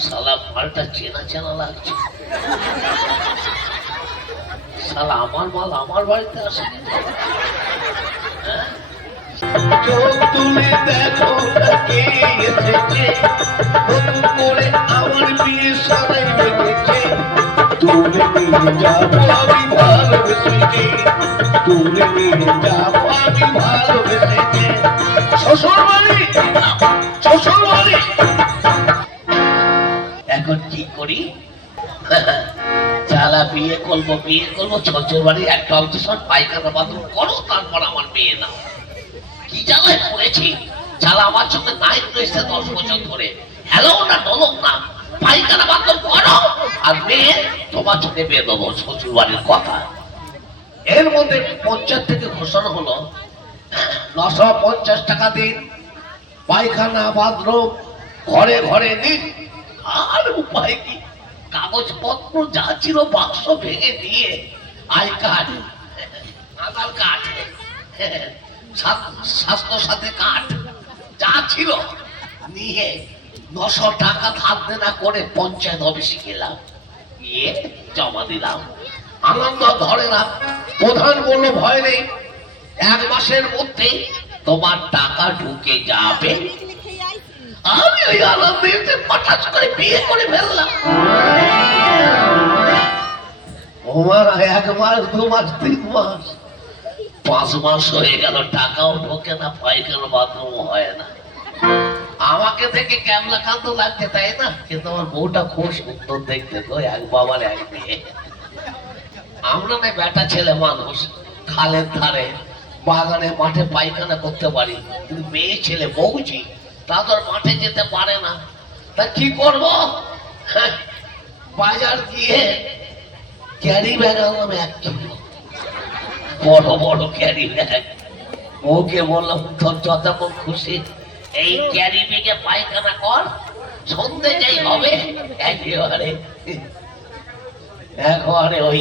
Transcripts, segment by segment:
শালা মালটা চেনা চেনা লাগছে। শালা আমার মাল আমার বাড়িতে আসে। চোখ তুলে দেখো কে এসেছে, নতুন করে আমার বিয়ে সবাই বেঁধেছে। তুলে নিয়ে যাবো আমি ভালোবেসেছি, তুলে নিয়ে যাবো আমি ভালোবেসেছি। শ্বশুর বাড়ি, শ্বশুর বাড়ি। এখন কি করি? চালা বিয়ে করবো শ্বশুর বাড়ি একটা অবজেশন পায়খানা বাথরুম করো, তারপর আমার বিয়ে নাও। কি জ্বালায় পড়েছি। চালা আমার সঙ্গে নাইট রয়েছে 10 বছর ধরে, হ্যালো না ডলক না, পায়খানা বাথরুম করো আর মেয়ে তোমার সঙ্গে বিয়ে দেবো। শ্বশুর বাড়ির কথা। এর মধ্যে পঞ্চায়েত থেকে ঘোষণা হলো 950 টাকা দিন, পায়খানা বাথরুম ঘরে ঘরে দিন। আর উপায় কি? কাগজপত্র যা ছিল বাক্স ভেঙে দিয়ে আই কার্ড, আধার কার্ড, স্বাস্থ্য সাথী কার্ড যা ছিল নিয়ে 900 টাকা ধার দেনা করে পঞ্চায়েত অফিসে গেলাম, গিয়ে জমা দিলাম। আনন্দ ধরে না। প্রধান বলল ভয় নেই, 1 মাসের মধ্যে তোমার টাকা ঢুকে যাবে। আমি ওই আনন্দে পাঠাস করে বিয়ে করে ফেললাম। ওমার 1 মাস 2 মাস 3 মাস 5 মাস হয়ে গেল, টাকাও ঢোকে না, পায়খানা বাথরুম হয় না। আমাকে দেখে ক্যামলা কান্ত লাগছে তাই না, কিন্তু আমার বউটা খুব সুন্দর দেখতে তো, 1 বাবার 1 মেয়ে। আমরা না বেটা ছেলে মানুষ, খালের ধারে বাগানে মাঠে পায়খানা করতে পারি, কিন্তু মেয়ে ছেলে বউজি তাদের মাঠে যেতে পারে না। তা কি করব? বাজার গিয়ে ক্যারি ব্যাগ আনলাম 1 কিলো, বড় বড় ক্যারি ব্যাগ। ওকে বললাম তোর যতক্ষণ খুশি এই ক্যারি ব্যাগে পায়খানা কর, সন্ধে যাই হবে একেবারে ওই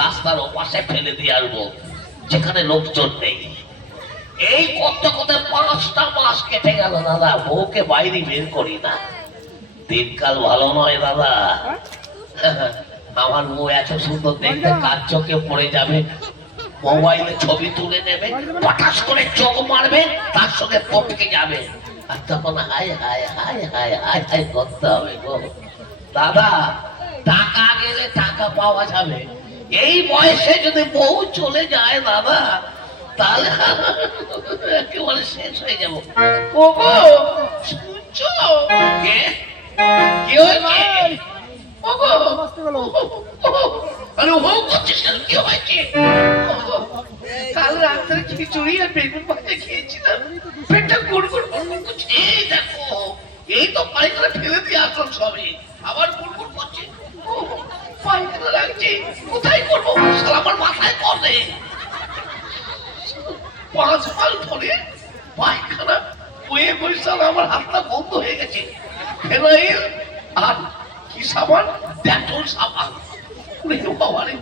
রাস্তার ওপাশে ফেলে দিয়ে আসবো, যেখানে লোকজন নেই। এই করতে করতে 5টা মাস কেটে গেল দাদা, বউকে বাইরে বের করি না। দিনকাল ভালো নয় দাদা। আমার বউ এত সুন্দর দেখতে, কার চোখে পড়ে যাবে, মোবাইলে ছবি তুলে নেবে, পটাশ করে চোখ মারবে, তার সঙ্গে পটকে যাবে, আর তখন high high high high high high করতে হবে গো দাদা। টাকা গেলে টাকা পাওয়া যাবে, এই বয়সে যদি বউ চলে যায় দাদা, তাহলে একেবারে শেষ হয়ে যাবো। ওগো শুনছো? কে কি হয়েছে? ওগো আরে ও করছিস কি হয়েছে? কাল রাত্রে খিচুড়ি আর বেগুন ভাজা খেয়েছিলাম, পেটটা গুড়গুড় গুড়গুড় করছে। এই দেখো, এই তো পায়খানা ফেলে দিয়ে আসলাম সবে, আবার গুড়গুড় করছে। পায়খানা লাগছে, কোথায় করবো? শালা আমার মাথায় করে 5 মাস ধরে পায়খানা বয়ে বসে আমার হাতটা বন্ধ হয়ে গেছে। ফেনাইল আর কি সাবান, ডেটল সাবান। বাবারে,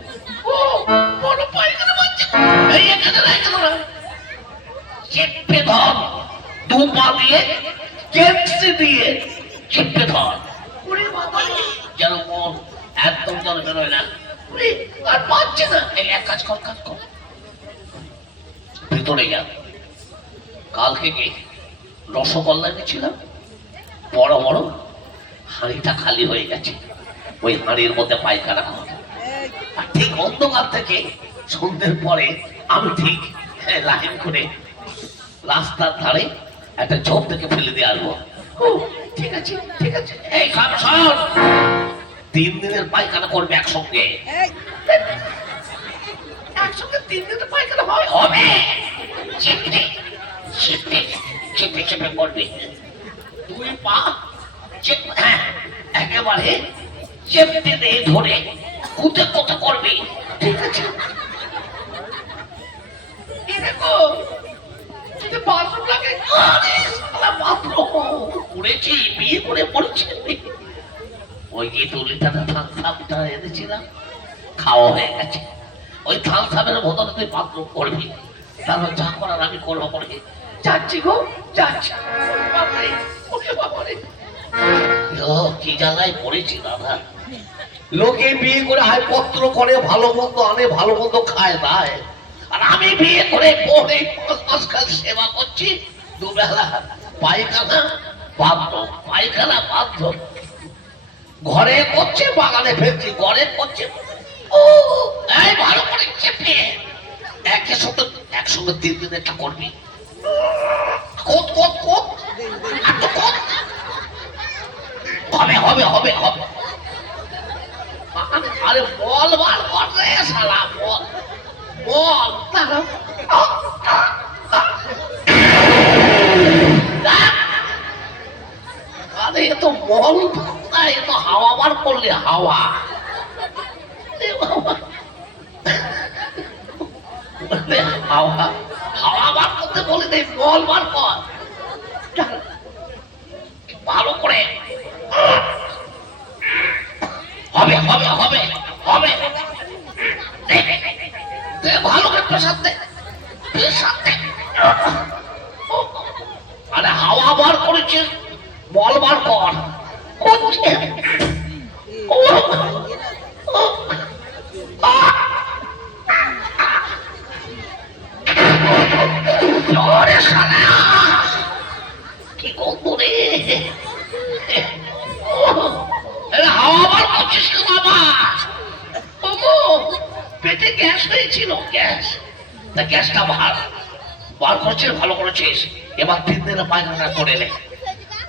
ও বড় পায়খানা বাচ্চা। এই এখানে রাখতে না, চেপে ধর, 2 পা দিয়ে কেপসি দিয়ে চেপে ধর। ওরে বাবা, যেন মন একদম যেন বেরোয় না। আর পাচ্ছে না। এই এক কাজ কর, কাজ কর, ভিতরে গেল। কালকে কি রসগোল্লা এনেছিলাম বড় বড়, হাঁড়িটা খালি হয়ে গেছে, ওই হাঁড়ির মধ্যে পায়খানা কর। আর ঠিক অন্ধকার থেকে সন্ধ্যের পরে আমি ঠিক লাইন করে রাস্তার ধারে একটা ঝোপ থেকে ফেলে দিয়ে আসবো। ঠিক আছে ঠিক আছে, এই খান 3 দিনের পায়খানা করবে একসঙ্গে। একসঙ্গে 3 দিনের পায়খানা হয়? হবে। চেপে চেপে চেপে চেপে করবে, 2 পা চেপে, হ্যাঁ একেবারে চেপে দিয়ে ধরে কুতে কুতে করবে। ঠিক আছে? দেখো যদি বাথরুম লাগে, আরে শালা বাথরুম করেছি, বিয়ে করে পড়ছে। ওই যে 2 লিটার থামসাপটা এনেছিলাম, খাওয়া হয়ে গেছে। ওই থামসাপের বোতলে তুই বাথরুম করবি, তারপর যা করার আমি করবো করে যাচ্ছি গো, যাচ্ছি। বাবারে, ওরে বাবারে। কি জ্বালায় পড়েছি দাদা। লোকে বিয়ে করে হাইপত্র করে, ভালো মন্দ আনে, ভালো মন্দ খায় দায়, আর আমি বিয়ে করে পরে 5 মাস কাল সেবা করছি, দুবেলা পায়খানা বাধ্য, পায়খানা বাধ্য। ঘরে করছে, বাগানে ফেলছি, ঘরে করছে। ও এই ভালো করে চেপে একসঙ্গে 3 দিন একটা করবি। কোত কোত কোত আর তো কোত। হবে হবে হবে হবে। আরে বল বার কর রে শালা, বল বল। আরে এ তো মল না, এ তো হাওয়া বার করলে হাওয়া। এ বাবা। হাওয়া হাওয়া বার করতে বলি নেই, মল বার কর ভালো করে। হবে হবে হবে হবে। ভালো করে প্রসাদ দে, প্রসাদ দে। আরে হাওয়া বার করেছিস, বল বার কর। করছে কি করবো রে? হাওয়া বার করছিস কেন বাবা? পেটে গ্যাস হয়েছিল, গ্যাস। তা গ্যাসটা বার করছিস, ভালো করেছিস। এবার 3 দিনে পায়খানা করে নে।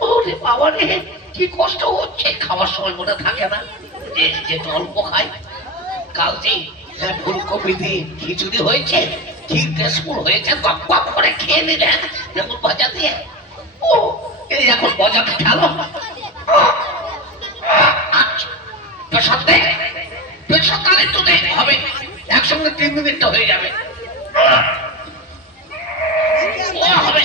ওরে বাবা রে, কি কষ্ট হচ্ছে। খাওয়ার সময় মনে থাকে না যে অল্প খাই। কাল যে ফুলকপি দিয়ে খিচুড়ি হয়েছে, কি টেস্টফুল হয়েছে, গপ গপ করে খেয়ে নিলেন বেগুন ভাজা দিয়ে। ও এই এখন মজাটা খেলো। প্রসাদ দে, প্রসাদ তার একটু দে, হবে একসঙ্গে 3 মিনিটটা হয়ে যাবে। ও হবে।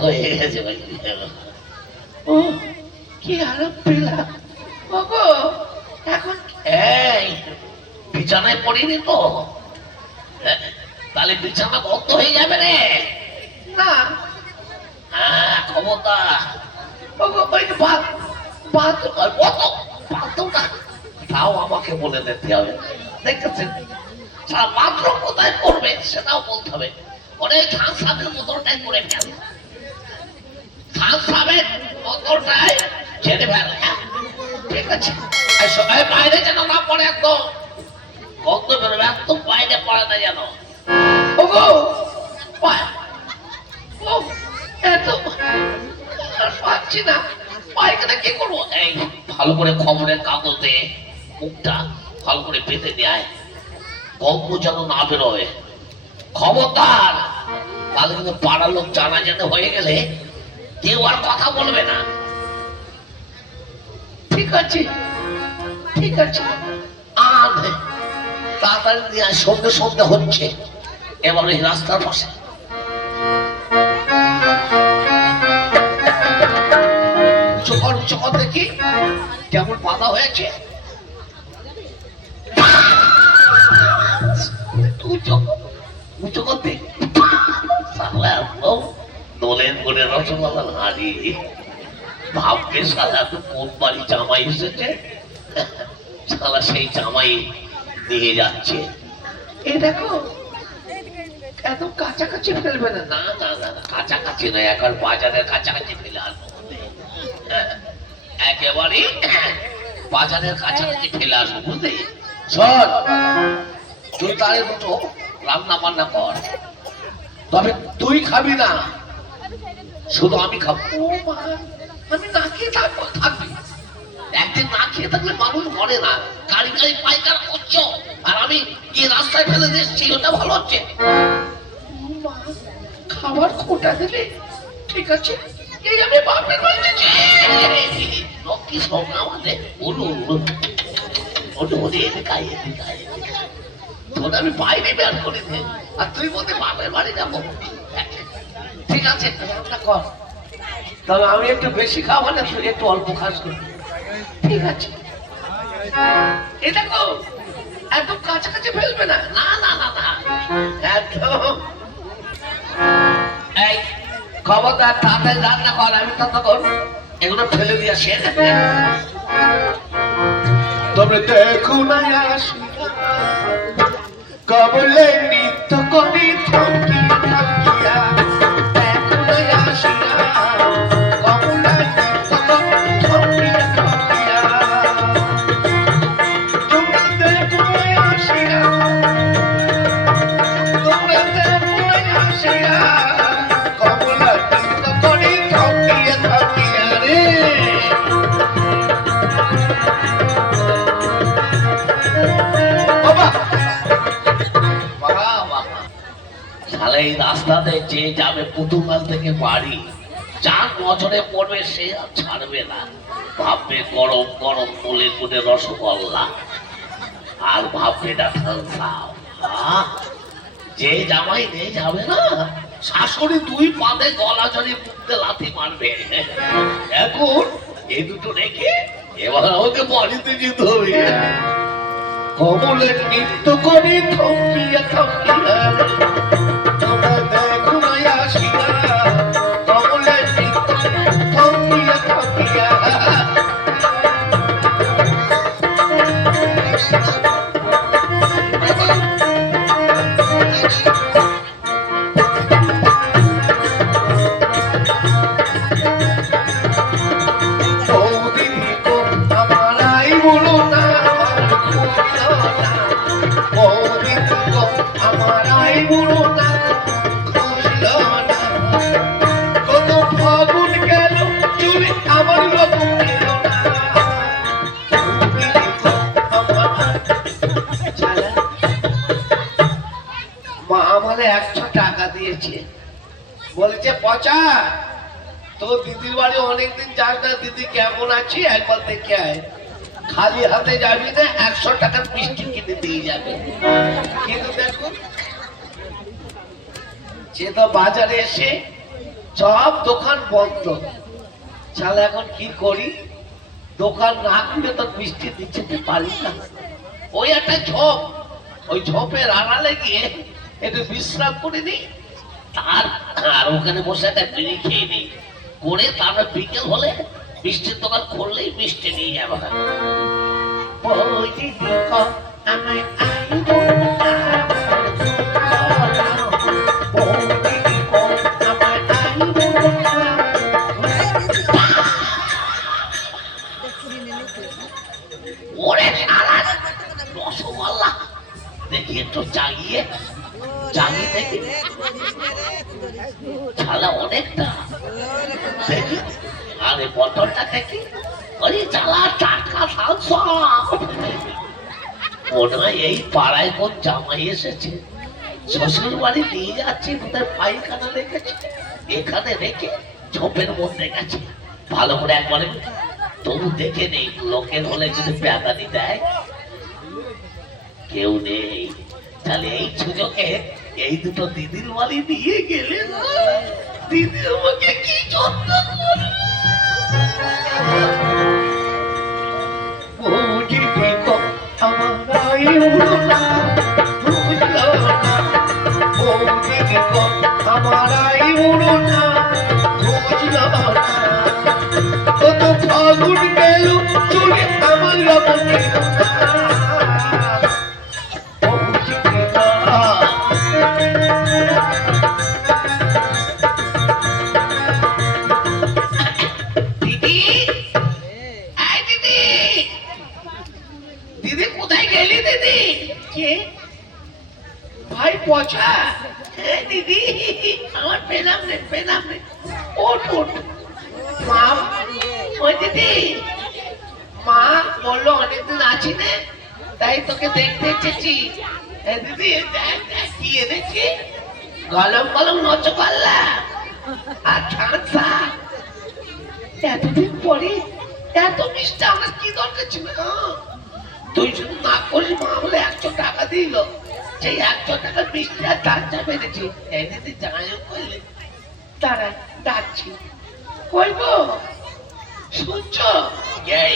হয়ে গেছে ভাই। ও কি আরাম পেলাম। বাবা এখন এই বিছানায় পড়িনি তো, তাহলে বিছানা বন্ধ হয়ে যাবে রে। না হ্যাঁ খবরদার। তাও আমাকে বলে দিতে হবে, দেখতেছেন বাথরুম কোথায় করবে সেটাও বলতে হবে। অনেক ধান সাপের বোতলটাই করে ফেলে, ধান সাপের বোতলটাই ছেড়ে ফেলে। ঠিক আছে, বাইরে যেন না পড়ে, একদম বন্ধ বেরোবে, একদম বাইরে পড়ে না যেন। পাচ্ছি না পায়খানা কি করবো। এই ভালো করে খবরের কাগজে মুখটা ভালো করে বেঁধে দেয়, গল্প যেন না বেরোয়। খবরদার, তাহলে কিন্তু পাড়ার লোক জানা যেতে হয়ে গেলে কেউ আর কথা বলবে না। ঠিক আছে ঠিক আছে, আর তাড়াতাড়ি নিয়ে সঙ্গে সঙ্গে হচ্ছে। এবার এই রাস্তার পাশে চকর দেখি কেমন বাধা হয়েছে। দোলের করে রসগোল্লা হারি ভাববে সালা কোন বাড়ি জামাই এসেছে, সালা সেই জামাই নিয়ে যাচ্ছে। এই দেখো এত কাছাকাছি ফেলবে না। না না না কাছাকাছি নয়, এখন বাজারের কাছাকাছি ফেলে আসবো, একেবারে বাজারের কাছাকাছি ফেলে আসবো বুঝলি। শোন, তুই তারে দুটো রান্না বান্না কর, তবে তুই খাবি না, শুধু আমি খাবো। আমি না খেয়ে থাকবো, থাকবি। একদিন না খেয়ে থাকলে মানুষ মরে না। গাড়ি গাড়ি পায়খানা করছো আর আমি কি রাস্তায় ফেলে দিচ্ছি, ওটা ভালো হচ্ছে। খাবার খোটা দিলে ঠিক আছে, এই আমি বাপের বাড়িতে লক্ষ্মী সব আমাদের তোর আমি বাইরে বের করে দে, আর তুই বলতে বাপের বাড়ি যাবো। ঠিক আছে রান্না কর, তবে আমি একটু বেশি খাবো না, তুই একটু অল্প খাস করবি। ঠিক আছে, এই দেখো একদম কাছাকাছি ফেলবে না। না না না না একদম। এই খবরদার তাড়াতাড়ি রান্না কর, আমি ততক্ষণ এগুলো ফেলে দিয়ে আসি। তবে দেখো না আসিয়া কবলে নিত্য করি থমকিয়া থমকিয়া, দেখো না আসিয়া কবলে নিত্য করি থমকিয়া থমকিয়া, তোমরা দেখো না আসিয়া, তোমরা দেখো না আসিয়া কবলে নিত্য করি থমকিয়া থমকিয়া রে। তাহলে এই রাস্তাতে যে যাবে পুতুকাল থেকে বাড়ি, যার নজরে পড়বে সে আর ছাড়বে না। ভাববে গরম গরম তুলে কুটে রসগোল্লা, আর ভাববে না ঠান্ডা। যে জামাই নিয়ে যাবে না, শাশুড়ি দুই পাতে গলা জড়িয়ে মুখতে লাথি মারবে। এখন এই দুটো রেখে এবার আমাকে বাড়িতে যেতে হবে। কমলের নৃত্য করে থমকিয়া থমকিয়া, তোমরা দেখো না আসিয়া কমলের নৃত্য থমকিয়া থমকিয়া। মা আমারে 100 টাকা দিয়েছে, বলেছে পচা তোর দিদির বাড়ি অনেকদিন যাস না, দিদি কেমন আছি একবার দেখে আয়, খালি হাতে যাবি না, 100 টাকার মিষ্টি কিনে দিয়ে যাবে। কিন্তু দেখুন সে তো বাজারে এসে সব দোকান বন্ধ। চালা এখন কি করি, দোকান না খুলে তো মিষ্টি দিতে পারি না। ওই একটা ঝোপ, ওই ঝোপের আড়ালে গিয়ে একটু বিশ্রাম করে নিই, আর ওখানে বসে একটা বিড়ি খেয়ে নিই, করে তারপর বিকেল হলে মিষ্টির দোকান খুললেই মিষ্টি নিয়ে যাবো। ওরে রসগোল্লা দেখি একটু জাগিয়ে দেখি, ছালা অনেকটা দেখি, আরে বোতলটা দেখি, ওই চালা টাটকা মনে হয় এই পাড়ায় কোন জামাই এসেছে, শ্বশুর বাড়ি নিয়ে যাচ্ছে, ওদের পায়খানা রেখেছে, এখানে রেখে ঝোপের মধ্যে গেছে। ভালো করে একবারে তবু দেখে নেই, লোকের হলে যদি প্যাকানি দেয়, কেউ নেই। তাহলে এই সুযোগে এই দুটো দিদির বাড়ি দিয়ে গেলে দিদি আমাকে কি যত্ন করবে। ফাগুন গেল চলে আমার দিদি কোথায় গেলি দিদি? কে ভাই পচা? হ্যাঁ দিদি, আমার পেলাম রে, ওঠ মা। ওই দিদি, মা বললো অনেকদিন আছি না, তাই তোকে দেখতে এসেছি। দিদি কি এনেছি, গলম রসগোল্লা আর ঠান্ডা। এতদিন পরে এত মিষ্টি আমার কি দরকার ছিল? তুই শুধু না করিস, মা বলে 100 টাকা দিল, সেই 100 টাকার মিষ্টি আর ঠান্ডা পেরেছি। এই দিদি যাই করলে তারা ডাকছি, কই গো শুনছ? এই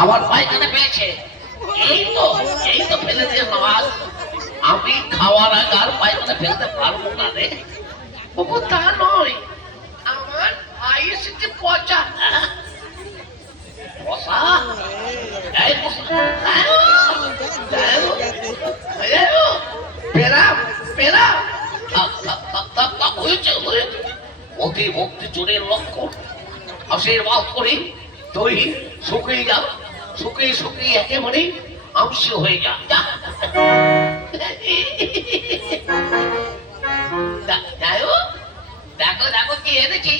আমার পায়খানা পেয়েছে, এই তো ফেলে দিয়ে নওয়াজ। আমি খাওয়ার আগে আর পায়খানা ফেলতে পারবো না রে। ওগো তা নয়, আমার ভাই এসেছে পচা। বসা এই বসা পেলাম পেলাম। হয়েছে হয়েছে অতি ভক্তি চোরের লক্ষণ। আশীর্বাদ করি তুই শুকিয়ে যা, শুকিয়ে শুকিয়ে একেবারে আমসি হয়ে যা। দেখো দেখো কি এনেছি,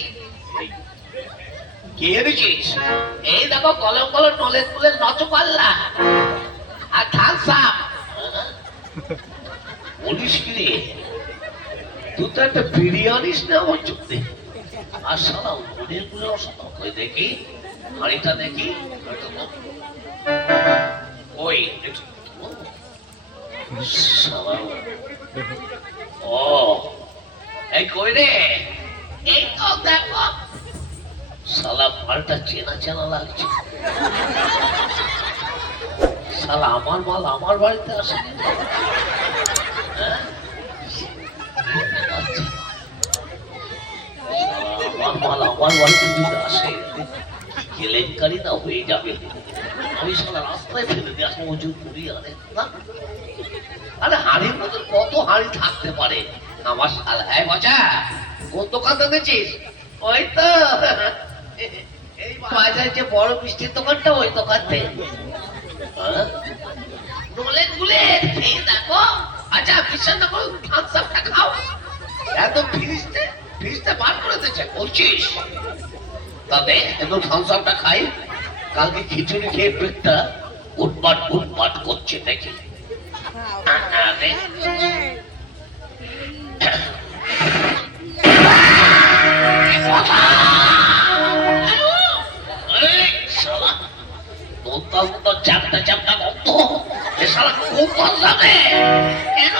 কি এনেছিস? এই দেখো কলম কলম নলেন ফুলের নচপাল্লা আর ধান সাপ। বলিস কি রে, তুই তো একটা বিরিয়ানিস না আমার চুক্তি। আর সারা নলেন ফুলের অসম্ভব হয়ে দেখি হাড়িটা দেখি। ওই শালা, ও এই কই রে, এই তো দেখো শালা মালটা চেনা চেনা লাগছে। শালা আমার মাল আমার বাড়িতে আসে, হ্যাঁ? আচ্ছা। শালা আমার মাল আমার বাড়িতে যদি আসে কি কেলেঙ্কারি না হয়ে যাবে। আমি শালা রাস্তায় ফেলে দিয়ে আসবো মজুর করি। আরে না, আরে হাড়ির মতন কত হাড়ি থাকতে পারে আমার শালা। হ্যাঁ বাজা, কোন দোকান দেখেছিস? ওই তো এই বাজার যে বড় মিষ্টির দোকানটা, ওই দোকান থেকে নলেন গুলের খেয়ে দেখো। আচ্ছা বিশ্বাস না করো, থামস আপটা খাও। একদম ফ্রিজতে ফ্রিজতে বার করে দিয়েছে বলছিস। তবে একদম থামস আপটা খাই, কালকে খিচুড়ি খেয়ে পেটটা উটপাট উটপাট করছে দেখি। আরে চাপটা চাপটা গন্ধ, এ শালা খুব গন্ধ হবে। কেন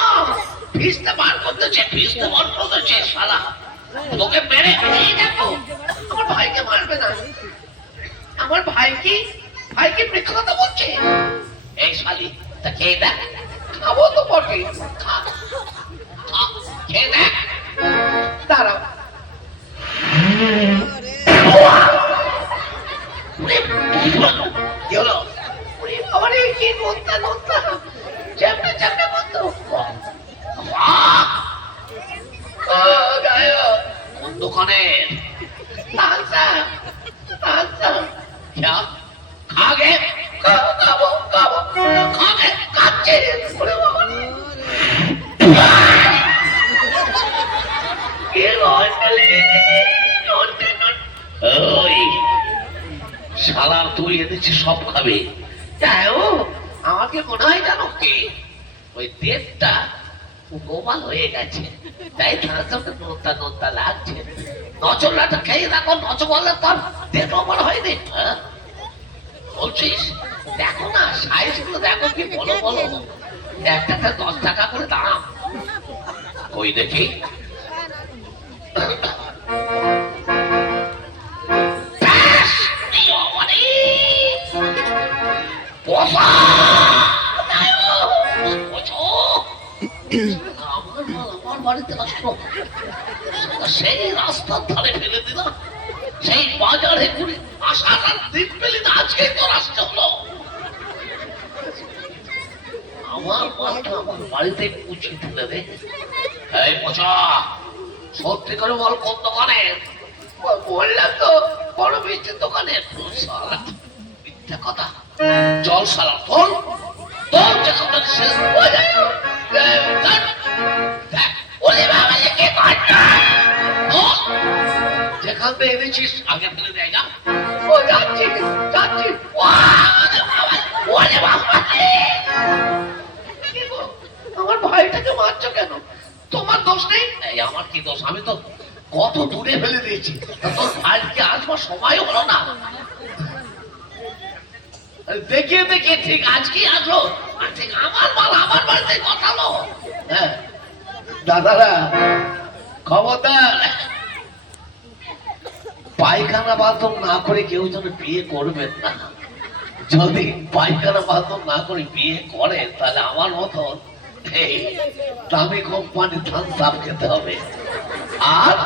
ফিসতে বার করতেছে, ফিসতে বার করতেছে শালা। তোকে মেরে এই দেখো, আমার ভাইকে মারবে না। আমার ভাইকে মিথ্যা কথা বলছে। এই শালি তা খেয়ে দেখ। খাবো তো বটে, খা খা, খেয়ে দেখ। দাঁড়াও, কি হলো? ওরে বাবা রে, কি নোনতা নোনতা, চ্যাপটা চ্যাপটা গন্ধ। গায়ক কোন দোকানের? Thums Up, Thums Up. क्या खागे? খাবো খাবো খাবো, खागे? কাচ্ছে। ওরে বাবা রে, কি লন্ডলে নন্টে নন্টে। ওই শালা তুই এনেছিস সব খাবে। তাইও আমাকে মনে হয় জানো কে? ওই দেবটা গোপাল হয়ে গেছে, তাই থানাতে নোনতা নোনতা লাগছে। নচলাটা খেয়ে দেখো, নচ বললে তোর দেব গোপাল হয়নি। হ্যাঁ? বলছিস দেখো না সাইজ গুলো দেখো কি বলো বলো। একটাতে 10 টাকা করে দাম। কই দেখি। ব্যাস, এই অবধি। বসা। বসো। আমার মাল আমার বাড়িতে আসলো, সেই রাস্তার ধারে ফেলে দিলাম। সেই বাজারে ঘুরে আসার দিন পেলি না, আজকে তোর আসতে হলো। আমার মালটা আমার বাড়িতে পুছিয়ে তুলে দে। এই পচা, সত্যি করে বল কোন দোকানের? বললাম তো বড় মিষ্টির দোকানের। শালা মিথ্যা কথা। চল শালা তোর তোর যেখানে শেষ হয়ে যায়। ওরে বাবা কে করছো? যেখান থেকে এনেছিস আগে ফেলে দেয় যা। ও যাচ্ছি যাচ্ছি। ওরে বাবা, কি গো, আমার ভাইটাকে মারছো কেন? তোমার দোষ নেই। এই আমার কি দোষ? আমি তো কত দূরে ফেলে দিয়েছি, তা তোর ভাইকে আসবার সময় হলো না। দেখিয়ে দেখিয়ে ঠিক আজকে আসলো, আর ঠিক আমার মাল আমার বাড়িতে পাঠালো। হ্যাঁ দাদারা, খবরদার পায়খানা বাথরুম না করে কেউ যেন বিয়ে করবেন না। যদি পায়খানা বাথরুম না করে বিয়ে করে তাহলে আমার মতন এই দামি কোম্পানি থামস আপ খেতে হবে। আর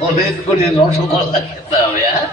অনেক করে রসগোল্লা খেতে হবে, হ্যাঁ?